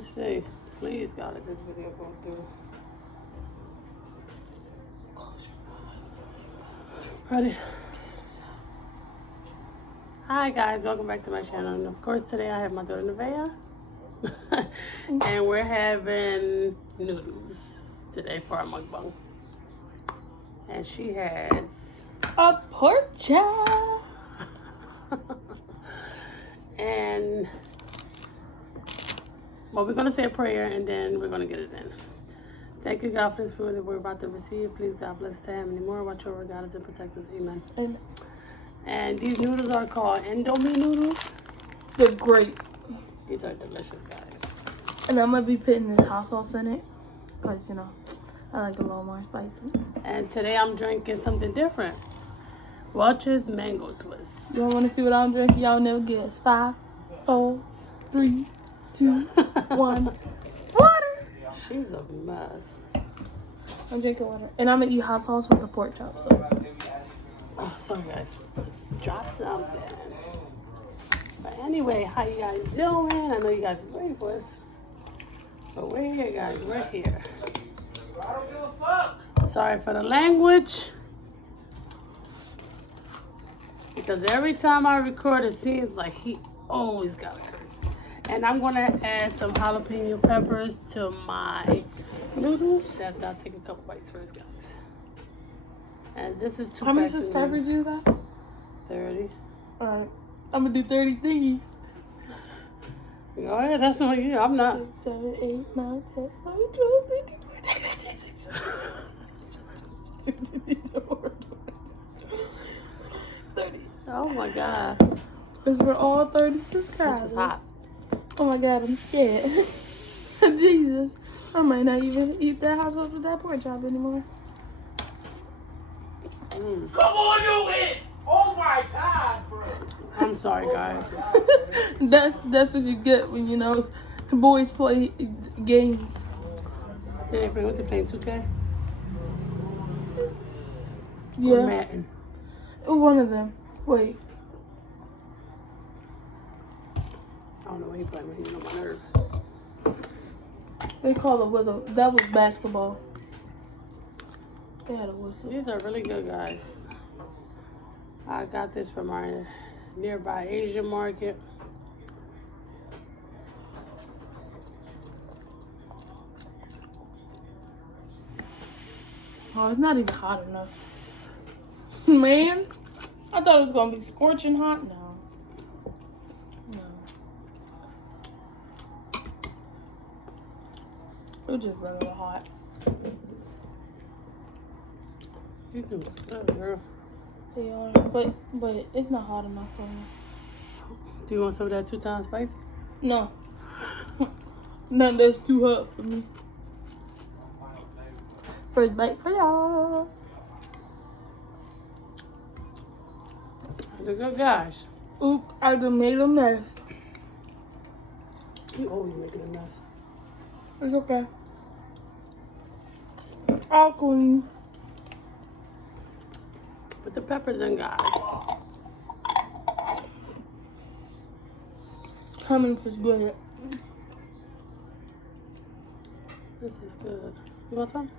Let's see. Please, God, let this video go through. Ready? Hi guys, welcome back to my channel. And of course today I have my daughter Nevaeh. And we're having noodles today for our mukbang. And she has a pork chop. And well, we're gonna say a prayer and then we're gonna get it in. Thank you, God, for this food that we're about to receive. Please, God, bless us to have any more. Watch over, guide us, and protect us. Amen. Amen. And these noodles are called Indomie noodles. They're great. These are delicious, guys. And I'm gonna be putting this hot sauce in it, cause you know I like a little more spicy. And today I'm drinking something different. Welch's Mango Twist. You don't want to see what I'm drinking? Y'all never guess. 5, 4, 3, 2, 1. Water. She's a mess. I'm drinking water, and I'm gonna eat hot sauce with the pork chop. So. Oh, sorry guys. Drop something. But anyway, how you guys doing? I know you guys is waiting for us. But we're here, guys. We're here. I don't give a fuck. Sorry for the language. Because every time I record, it seems like he always got a curse. And I'm going to add some jalapeno peppers to my noodles. After I'll take a couple bites first, guys. And this is 2 How many packs of subscribers noodles. you got? 30. Alright. I'm gonna do 30 thingies. Go ahead, that's what you. I'm not. 6, 7, 8, 9, 10, 11, 12, 13, 14, 30. Oh my God. It's for all 30 subscribers. This is hot. Oh my God, I'm scared. Jesus. I might not even eat that hot sauce with that pork chop anymore. Mm. Come on, you it. Oh my God, bro. I'm sorry, guys. That's what you get when, you know, the boys play games. They play what they playing 2K? Or Yeah. Madden? One of them. Wait. I don't know what he playing, but he's on my nerve. They call it whistle. That was basketball. They had a whistle. These are really good, guys. I got this from our nearby Asian market. Oh, it's not even hot enough. Man, I thought it was gonna be scorching hot. No. It was just regular hot. You can good, girl. They are, but it's not hot enough for me. Do you want some of that 2 times spicy? No. None that's too hot for me. First bite for y'all. They're good, guys. Oop, I done made a mess. You always making a mess. It's okay. I'll clean. Put the peppers in, guys. Coming is good. This is good. You want some?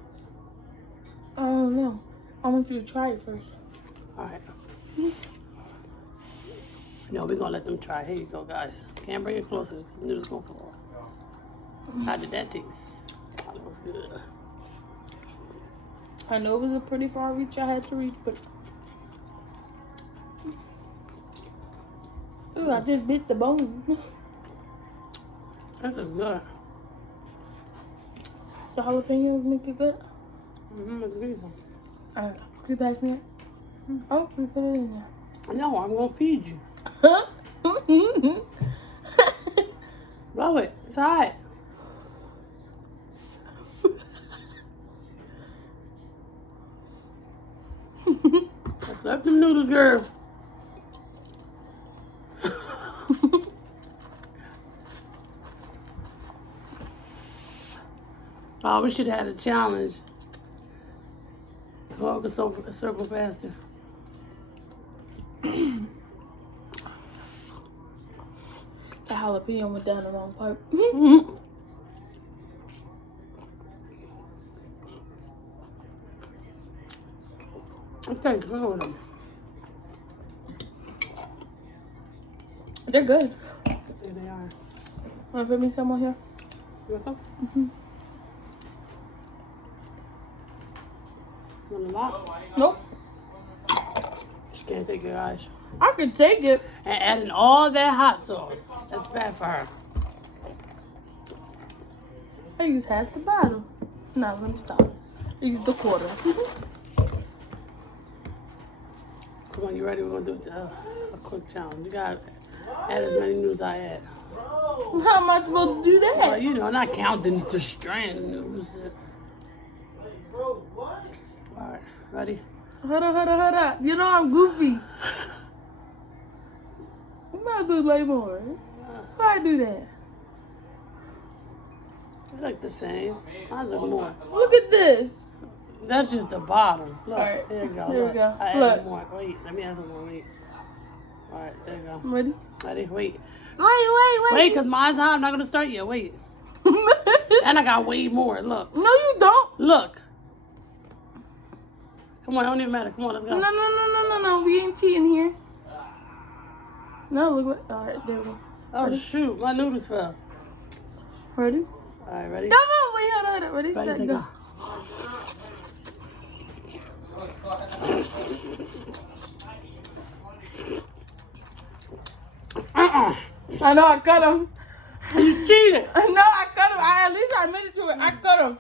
I don't know. I want you to try it first. All right. No, we're gonna let them try. Here you go, guys. Can't bring it closer. The noodles gonna fall. How did that taste? Oh, that was good. I know it was a pretty far reach I had to reach, but ooh, I just bit the bone. That is good. The jalapenos make it good. It's good. Alright, can you pass me it? Oh, we put it in there. No, I'm gonna feed you. Blow it. It's hot. Let's left them noodles, girl. Oh, we should have had a challenge. Walk a circle faster. The jalapeno went down the wrong pipe. taste? Look at them. They're good. There they are. Want to put me some on here? You want some? Mm-hmm. You want a lot? Nope. She can't take your eyes. I can take it. And adding all that hot sauce. That's bad for her. I use half the bottle. No, let me stop. Use the quarter. Come on, you ready? We're going to do a quick challenge. You got to add as many noodles as I add. How am I supposed to do that? Well, you know, not counting the strand of noodles. Bro, what? All right, ready? Hold on. You know I'm goofy. I'm about to do like more. Why I do that? They look the same. Mine's look more. Look at this. That's just the bottom. Look, All right, there you go. here we Look, go. I Look. added more. Wait, let me add some more. Wait. All right, there you go. Ready? Ready? Wait. Wait. Wait, because mine's hot. I'm not going to start yet. Wait. And I got way more. Look. No, you don't. Look. Come on, it don't even matter. Come on, let's go. No. We ain't cheating here. No, look like. All right, there we go. Oh, Ready? shoot. My noodles fell. Ready? All right, ready? Come on, wait, hold on. Ready, Ready, set, take go. I know I cut him. You cheated. I know I cut him. At least I admitted to it. I cut him.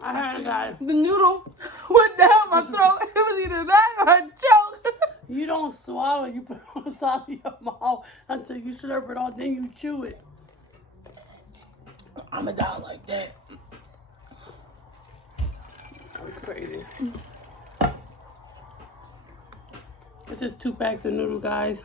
I heard a guy. The noodle went down my throat. It was either that or a choke. You don't swallow it. You put it on the side of your mouth until you slurp it all. Then you chew it. I'ma die like that. That was crazy. This is 2 packs of noodle, guys.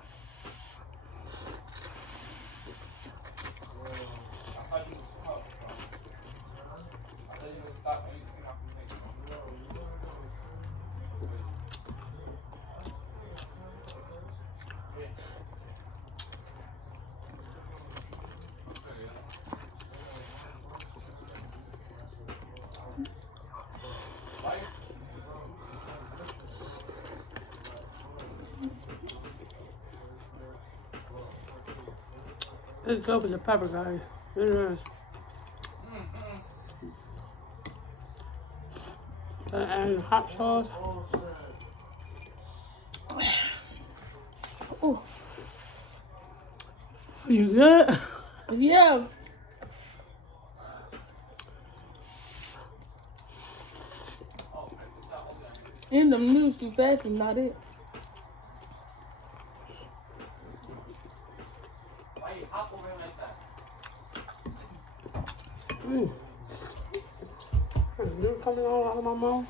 It's good with the pepper, guys. It is. And hot sauce. Oh, You good? yeah. And them noodles too fast is not it. There's noodle coming all out of my mouth.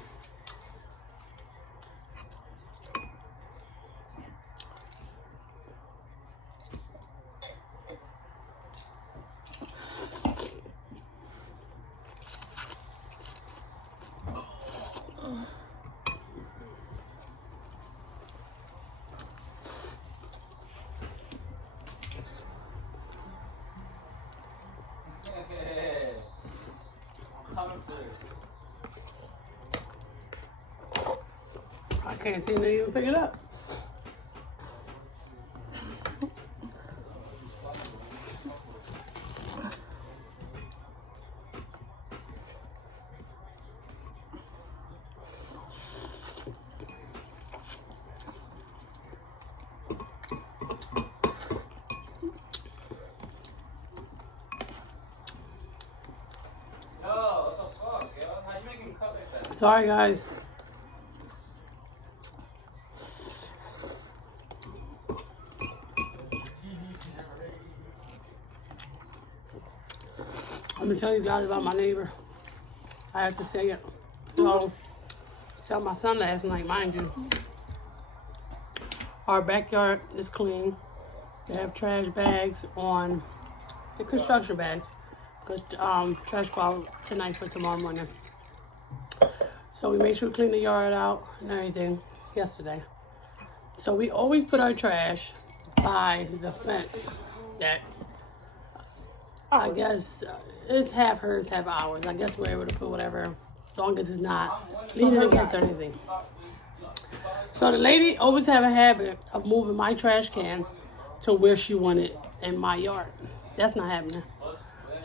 I can't seem to even pick it up. Sorry, guys. Let me tell you guys about my neighbor. I have to say it. So, tell my son last night, mind you. Our backyard is clean. They have trash bags on the construction bags. Because trash go out tonight for tomorrow morning. So we made sure to clean the yard out and everything yesterday. So we always put our trash by the fence. That's, I guess, it's half hers, half ours. I guess we're able to put whatever, as long as it's not leaning against or anything. So the lady always have a habit of moving my trash can to where she wanted in my yard. That's not happening.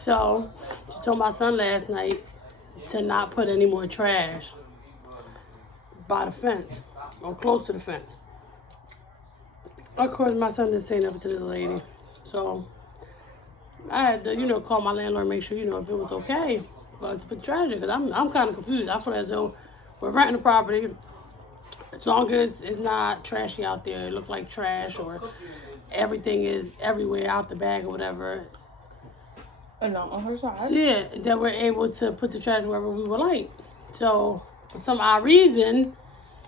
So she told my son last night to not put any more trash by the fence or close to the fence. Of course, my son didn't say nothing to this lady. So I had to, call my landlord and make sure, if it was okay. But to put trash in, because I'm kind of confused. I feel as though we're renting the property. As long as it's not trashy out there, it look like trash or everything is everywhere out the bag or whatever. And not on her side. So yeah, that we're able to put the trash wherever we would like. So for some odd reason,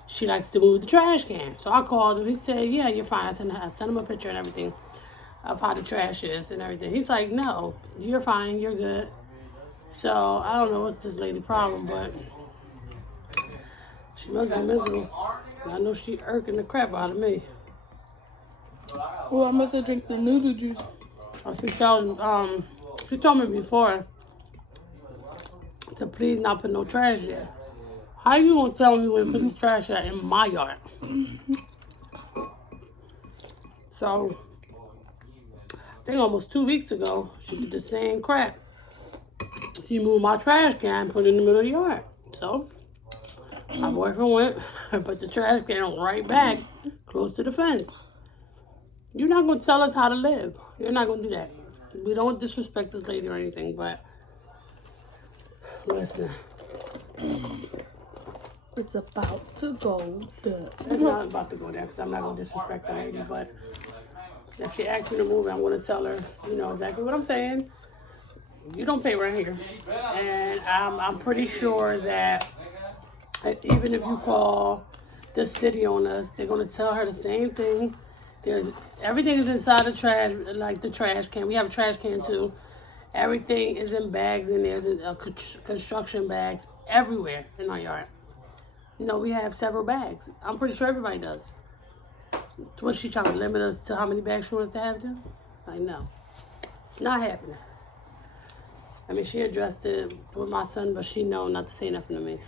she likes to move the trash can. So I called him. He said, "Yeah, you're fine." I sent him a picture and everything of how the trash is and everything. He's like, "No, you're fine. You're good." So I don't know what's this lady's problem, but she must be miserable. I know she irking the crap out of me. Well, I'm about to drink the noodle juice. She told me before to please not put no trash there. How you gonna tell me when to put the trash at in my yard? So I think almost 2 weeks ago, she did the same crap. She moved my trash can and put it in the middle of the yard. So my boyfriend went and put the trash can right back close to the fence. You're not gonna tell us how to live. You're not gonna do that. We don't disrespect this lady or anything, but listen. It's about to go down. It's not about to go there because I'm not gonna disrespect the lady, but if she asks me to move, I'm gonna tell her, exactly what I'm saying. You don't pay rent here, and I'm pretty sure that even if you call the city on us, they're gonna tell her the same thing. Everything is inside the trash, like the trash can. We have a trash can too. Everything is in bags, and there's construction bags everywhere in our yard. We have several bags. I'm pretty sure everybody does. Was she trying to limit us to how many bags she wants to have to? I know. It's not happening. I mean, she addressed it with my son, but she know not to say nothing to me.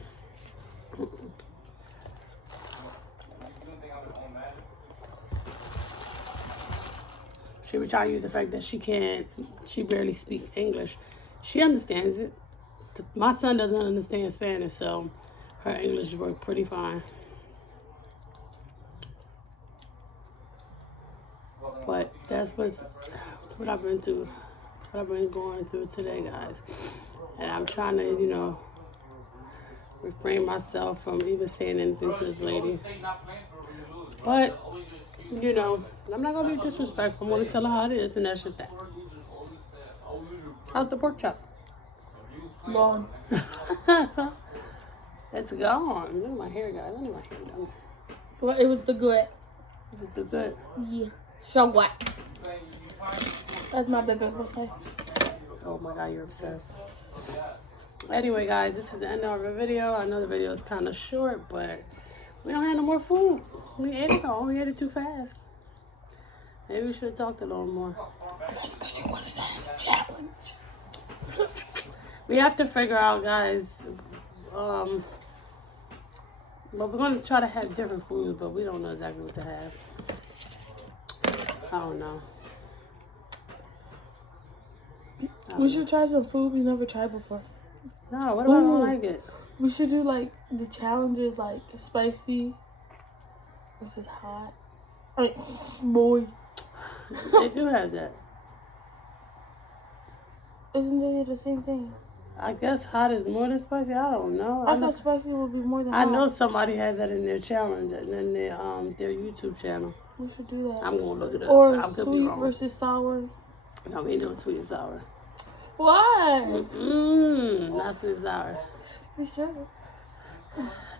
She was trying to use the fact that she barely speaks English. She understands it. My son doesn't understand Spanish, so her English works pretty fine. But that's what I've been through, what I've been going through today, guys. And I'm trying to, refrain myself from even saying anything to this lady. But, I'm not going to be disrespectful. I'm going to tell her how it is, and that's just that. How's the pork chop? Gone. It's gone. Look at my hair, guys. I need my hair done. Well, it was the good. It was the good. Yeah. So what? As my baby will say. Oh my God, you're obsessed. Anyway, guys, this is the end of our video. I know the video is kind of short, but we don't have no more food. We ate it all. We ate it too fast. Maybe we should have talked a little more. That's because you wanted to have a challenge. We have to figure out, guys. But we're going to try to have different food, but we don't know exactly what to have. I don't know. We should try some food we never tried before. No, what about I don't like it? We should do like the challenges, like spicy versus hot. I mean, boy. They do have that. Isn't it the same thing? I guess hot is more than spicy. I don't know. I thought spicy would be more than hot. I know somebody has that in their challenge and in their YouTube channel. We should do that. I'm gonna look it up. Or I could be sweet wrong. versus sour. No, we ain't doing sweet and sour. Why? Not sweet and sour. We should.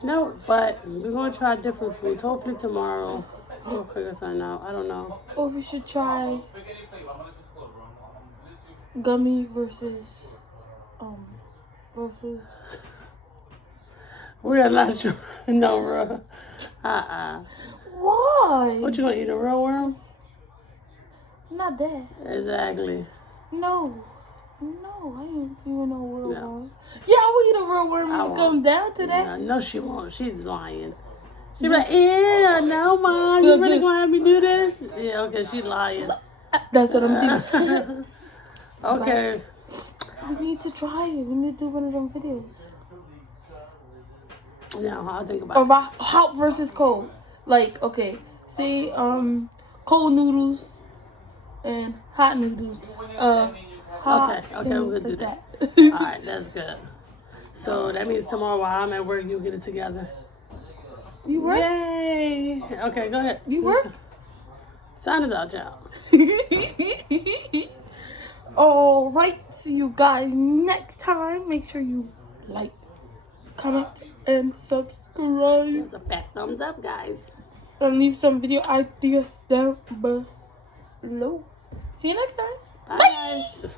No, but we're gonna try different foods. Hopefully tomorrow we'll figure something out. I don't know. Or we should try gummy versus raw food. We are not sure. No, bro. Why? What you gonna eat, a real worm? Not that. Exactly. No, I ain't even know real worm. Yeah, I will eat a real worm if it comes down to that. No, she won't. She's lying. She like, yeah, no, Mom. You really gonna have me do this? Yeah, okay, she lying. That's what I'm doing. Okay. We need to try it. We need to do one of them videos. No, I'll think about Or it. hot versus cold. Like, okay, say cold noodles and hot noodles. Hot Okay, we'll do like that. that. Alright, that's good. So that means tomorrow while I'm at work, you'll get it together. You work? Yay! Okay, go ahead. You work? Sign us out, y'all. Alright, see you guys next time. Make sure you like, comment, and subscribe. Give us a fat thumbs up, guys. And leave some video ideas down below. See you next time. Bye, guys.